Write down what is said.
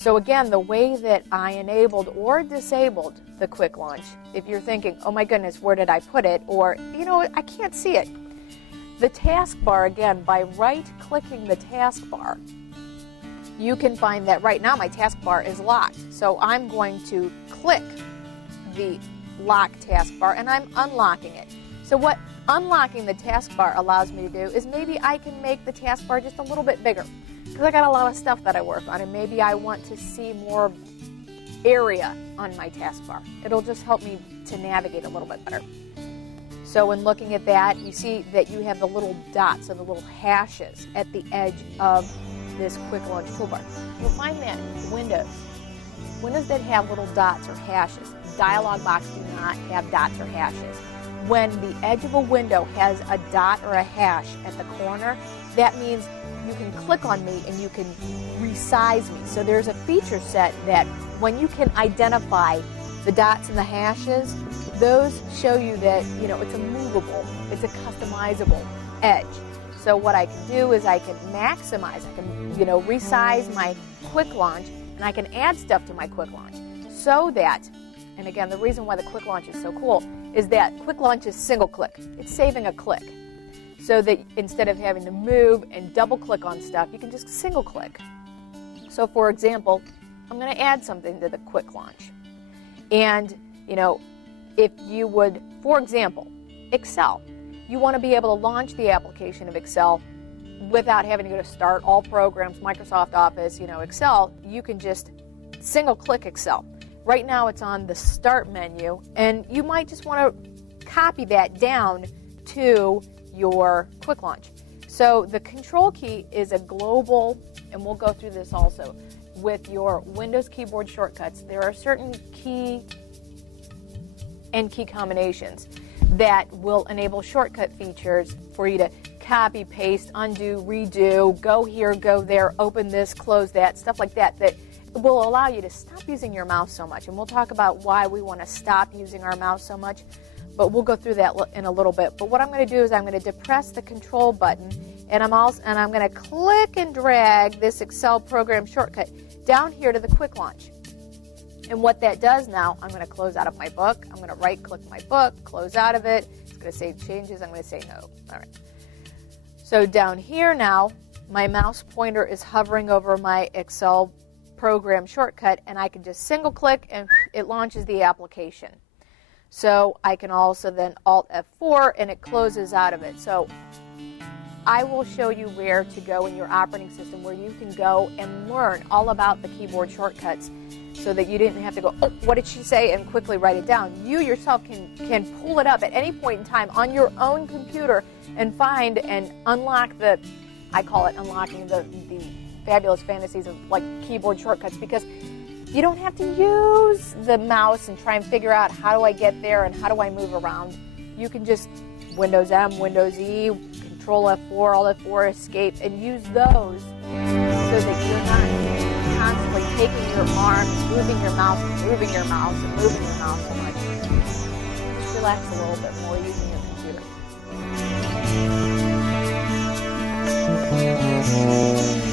So again, the way that I enabled or disabled the quick launch, if you're thinking, oh my goodness, where did I put it? Or, you know, I can't see it. The taskbar, again, by right-clicking the taskbar, you can find that right now my taskbar is locked. So I'm going to click the lock taskbar and I'm unlocking it. So what unlocking the taskbar allows me to do is maybe I can make the taskbar just a little bit bigger because I got a lot of stuff that I work on and maybe I want to see more area on my taskbar. It'll just help me to navigate a little bit better. So in looking at that, you see that you have the little dots and the little hashes at the edge of this quick launch toolbar. You'll find that in Windows. Windows that have little dots or hashes. Dialog box do not have dots or hashes. When the edge of a window has a dot or a hash at the corner, that means you can click on me and you can resize me. So there's a feature set that when you can identify the dots and the hashes, those show you that, you know, it's a movable, it's a customizable edge. So what I can do is I can maximize, I can, you know, resize my quick launch and I can add stuff to my quick launch so that, and again, the reason why the quick launch is so cool is that quick launch is single click. It's saving a click. So that instead of having to move and double click on stuff, you can just single click. So for example, I'm going to add something to the quick launch. And, you know, if you would, for example, Excel, you want to be able to launch the application of Excel without having to go to Start, All Programs, Microsoft Office, you know, Excel, you can just single click Excel. Right now it's on the Start menu, and you might just want to copy that down to your quick launch. So the control key is a global, and we'll go through this also, with your Windows keyboard shortcuts. There are certain key and key combinations that will enable shortcut features for you to copy, paste, undo, redo, go here, go there, open this, close that, stuff like that, that will allow you to stop using your mouse so much. And we'll talk about why we want to stop using our mouse so much, but we'll go through that in a little bit. But what I'm going to do is I'm going to depress the control button, and I'm going to click and drag this Excel program shortcut down here to the quick launch. And what that does now, I'm going to close out of my book. I'm going to right-click my book, close out of it. It's going to say changes. I'm going to say no. All right. So down here now, my mouse pointer is hovering over my Excel program shortcut, and I can just single-click, and it launches the application. So I can also then Alt F4, and it closes out of it. So I will show you where to go in your operating system where you can go and learn all about the keyboard shortcuts so that you didn't have to go, oh, what did she say, and quickly write it down. You yourself can pull it up at any point in time on your own computer and find and unlock the, I call it unlocking the fabulous fantasies of like keyboard shortcuts, because you don't have to use the mouse and try and figure out how do I get there and how do I move around. You can just Windows M, Windows E, Control F4, Alt F4, Escape, and use those so that you're not constantly taking your arm, moving your mouse, and moving your mouse, and moving your mouse so much. Just relax a little bit more using your computer.